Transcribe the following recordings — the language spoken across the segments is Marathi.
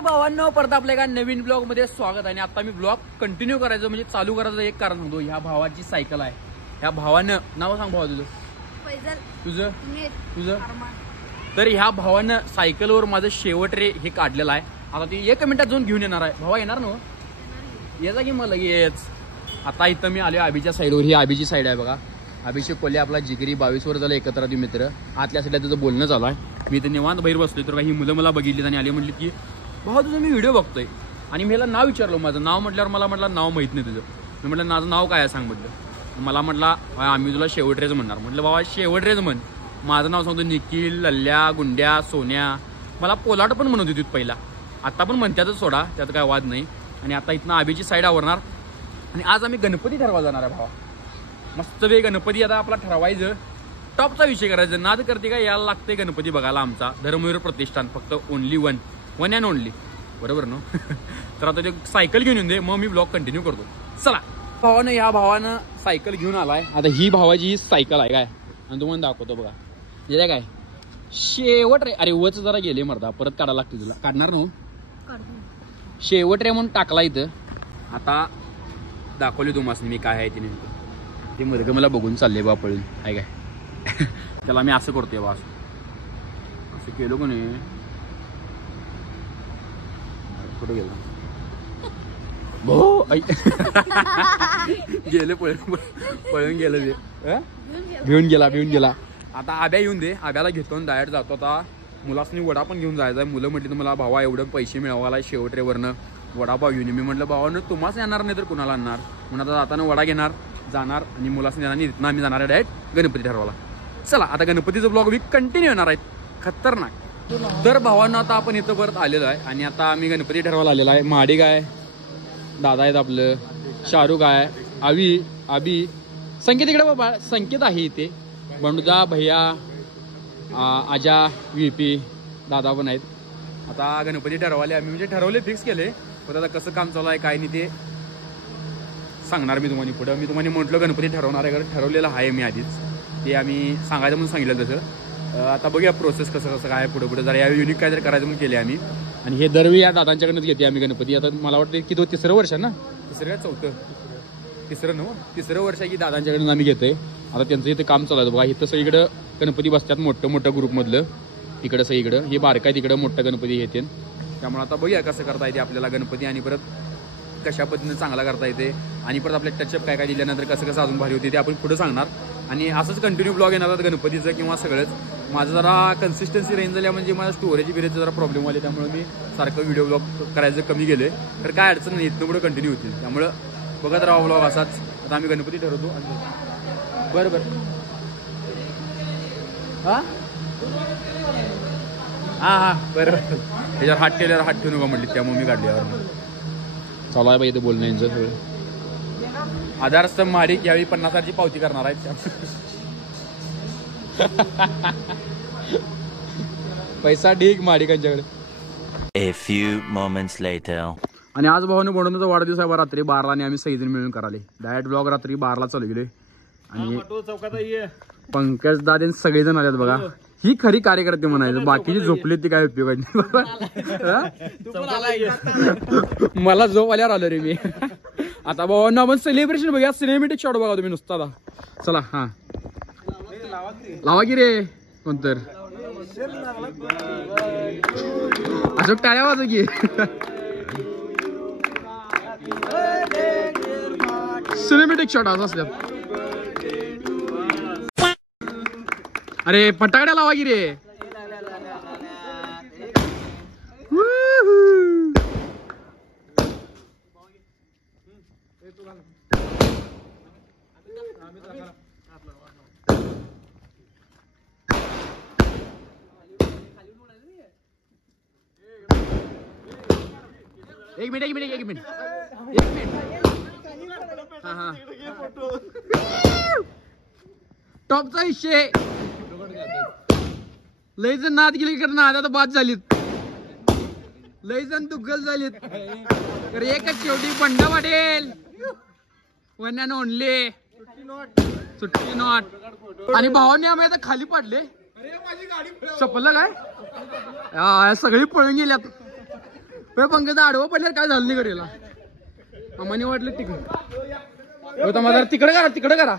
भावांनो, परत आपल्या एका नवीन ब्लॉग मध्ये स्वागत आहे. आणि आता मी ब्लॉग कंटिन्यू करायचं म्हणजे चालू करायचं एक कारण सांगतो. ह्या भावाची सायकल आहे. ह्या भावानं नाव सांग भावा तुझं. फैजल. तुझं तर ह्या भावानं सायकलवर माझं शेवट रे हे काढलेलं आहे. आता ती 1 मिनिटात जाऊन घेऊन येणार आहे. भावा येणार ना याचा की मला लगेच. आता इथं मी आलो आबीच्या साईडवर. ही आबीची साईड आहे बघा. अभिषेक कोल्हे आपला जिगरी 22 वर झाला एकत्र मित्र. आतल्या साईडला तुझं बोलणं चालू आहे. मी इथं निवांत बाहेर बसलोय तर काही मुलं मला बघितली आणि आली म्हटली की भावा तुझं मी व्हिडिओ बघतोय. आणि मी ह्याला नाव विचारलो. माझं नाव म्हटल्यावर मला म्हटलं नाव माहित नाही तुझं. मी म्हटलं माझं नाव काय आहे सांग म्हटलं. मला म्हटला आम्ही तुला शेवटरेच म्हणणार. म्हटलं बाबा शेवटरेच म्हण. माझं नाव सांगतो निखिल, लल्ल्या, गुंड्या, सोन्या. मला पोलाट पण म्हणत होती पहिला. आता पण म्हणतातच सोडा, त्यात काय वाद नाही. आणि आता इथनं आबीची साईड आवरणार. आणि आज आम्ही गणपती ठरवा जाणार आहे भावा. मस्त वे गणपती आता आपला ठरवायचं. टॉपचा विषय करायचा. नाद करते का यायला लागते गणपती बघायला. आमचा धर्मवीर प्रतिष्ठान फक्त ओनली वन अँड ओनली. बरोबर ना. तर आता ते सायकल घेऊन येऊन दे मग मी ब्लॉग कंटिन्यू करतो. चला भावानं ह्या भावानं सायकल घेऊन आलाय. आता ही भावाची ही सायकल आहे काय आणि तुम्हाला दाखवतो बघा. हे काय शेवट रे. अरे वच जरा गेले मर्दा परत काढायला लागते तुला. काढणार ना शेवट रे म्हणून टाकला इथं. आता दाखवली तुम्हाला मी काय आहे ती नेमकं. ते मुलगा मला बघून चालले बा पळून आहे काय. त्याला मी असं करतोय बा. असं केलो का नाही. कुठं गेला भो गेले पळून गेलं ते. भिवून गेला. आता आब्या येऊन दे. आब्याला घेतो डायरेक्ट जातो. आता मुलासनी वडा पण घेऊन जायचा आहे. मुलं म्हटली तर मला भावा एवढं पैसे मिळवायला शेवटरेवरनं वडापाव घेऊन. मी म्हटलं भावानं तुम्हाच येणार नाही तर कुणाला आणणार म्हणून आता जाताना वडा घेणार जाणार आणि मुलासनी देणार. तिथनं आम्ही जाणार आहे डायरेक्ट गणपती ठरवायला. चला आता गणपतीचं ब्लॉग वी कंटिन्यू येणार आहेत. खतरनाक. तर भावांना आता आपण इथं परत आलेलो आहे. आणि आता आम्ही गणपती ठरवायला आलेलो आहे. महाडिक आहे, दादा आहेत आपलं, शाहरुख आहे, आबी संकेत इकडे बाबा. संकेत आहे इथे. बंडुदा भैया, आजा, VP दादा पण आहेत. आता गणपती ठरवाले आम्ही म्हणजे ठरवले फिक्स केले. पण आता कसं काम चालू आहे काय नाही ते सांगणार मी तुम्हाला पुढं. मी तुम्हाला म्हटलं गणपती ठरवणार आहे. ठरवलेलं आहे मी आधीच. ते आम्ही सांगायचं म्हणून सांगितलं तसं. आता बघूया प्रोसेस कसं काय पुढे जरा या युनिक काहीतरी करायचं म्हणून केले आम्ही. आणि हे दरवेळी या दादांच्याकडनंच घेते आम्ही गणपती. आता मला वाटतं की तो 3रं वर्ष आहे ना. 3रं वर्ष आहे की दादांच्याकडून आम्ही घेतोय. आता त्यांचं इथं काम चालू आहे बघा. इथं सगळीकडं गणपती बसतात मोठं ग्रुपमधलं. इकडं सगळीकडं हे बारका आहे तिकडं मोठं गणपती येते. त्यामुळे आता बघूया कसं करता येते आपल्याला गणपती. आणि परत कशा पद्धतीने चांगला करता येते. आणि परत आपल्या टचअप काय दिल्यानंतर कसं अजून भारी होते ते आपण पुढे सांगणार. आणि असंच कंटिन्यू ब्लॉग येणार गणपतीचं किंवा सगळंच. माझं जरा कन्सिस्टन्सी रेंज झाल्या म्हणजे माझ्या स्टोरेज जरा प्रॉब्लेम आले. त्यामुळे मी सारखं व्हिडिओ ब्लॉग करायचं कमी गेले. तर काय अडचण नाही. इथनं पुढे कंटिन्यू होतील. त्यामुळं बघत राहा ब्लॉग असाच. आता आम्ही गणपती ठरवतो. बरं हां बरं. त्याच्यावर हात केल्यावर हात ठेवू नका म्हटली. त्यामुळे मी काढल्यावर चालू आहे पाहिजे बोलणं यांचं सगळं. आधारस्तंभ महाडिक यावेळी 50,000ची पावती करणार आहेत. पैसा ढीग महाडिकांच्याकडे. A few moments later. आणि आज भावाने बनवण्याचा वाढदिवस आहे. रात्री 12ला आणि आम्ही सगळेजण मिळून कराले. डायरेक्ट ब्लॉग रात्री 12ला चालू गेले. आणि पंकज दादे सगळेजण आलेत बघा. ही खरी कार्यकर्ते म्हणायचं. बाकीची झोपली ती काय उपयोगाची मला झोप आल्यावर आलो रे मी. आता भावांना आपण सेलिब्रेशन बघूया. सिनेमॅटिक शॉट बघा तुम्ही नुसता. चला हा लावा की रे कोणतर अशोक टाळ्या वाजव की. सिनेमॅटिक शॉट आज असल्यात. अरे फटाकड्या लावा की रे. एक मिनिट हा टॉपचा विषय. लय जण नाद गेली कर नाद आता बाद झालीत. लय जण दुग्गल झालीत. तर एकच शेवटी बंडा वाटेल. वन अँड ओनली सुट्टी नॉट. आणि भावाने आम्ही आता खाली पडले. सपलं काय सगळी पळून गेल्यात. पंकज आडवं पडल्यावर काय झालं नाही करेला आम्हाला वाटलं तिकडे मला तिकडे करा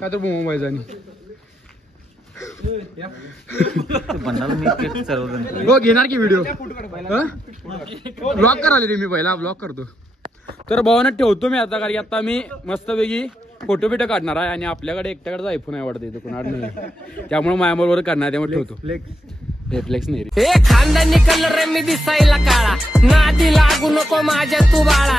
काय तर मोबाईल आणि घेणार की व्हिडिओ ब्लॉग कराले रे मी पहिला ब्लॉग करतो तर भावानं ठेवतो मी आता कारण की आता मी मस्तपैकी फोटो बिटो काढणार आहे आणि आपल्याकडे एकट्याकडे आयफोन आहे वाटतं इथं कुणाला नाही त्यामुळे माझ्याबरोबर करणार त्यामुळे ठेवतो फ्लेक्स नाही रे खानदानी कलर मी दिसायला काळा नादी लागू नको माझ्या तू बाळा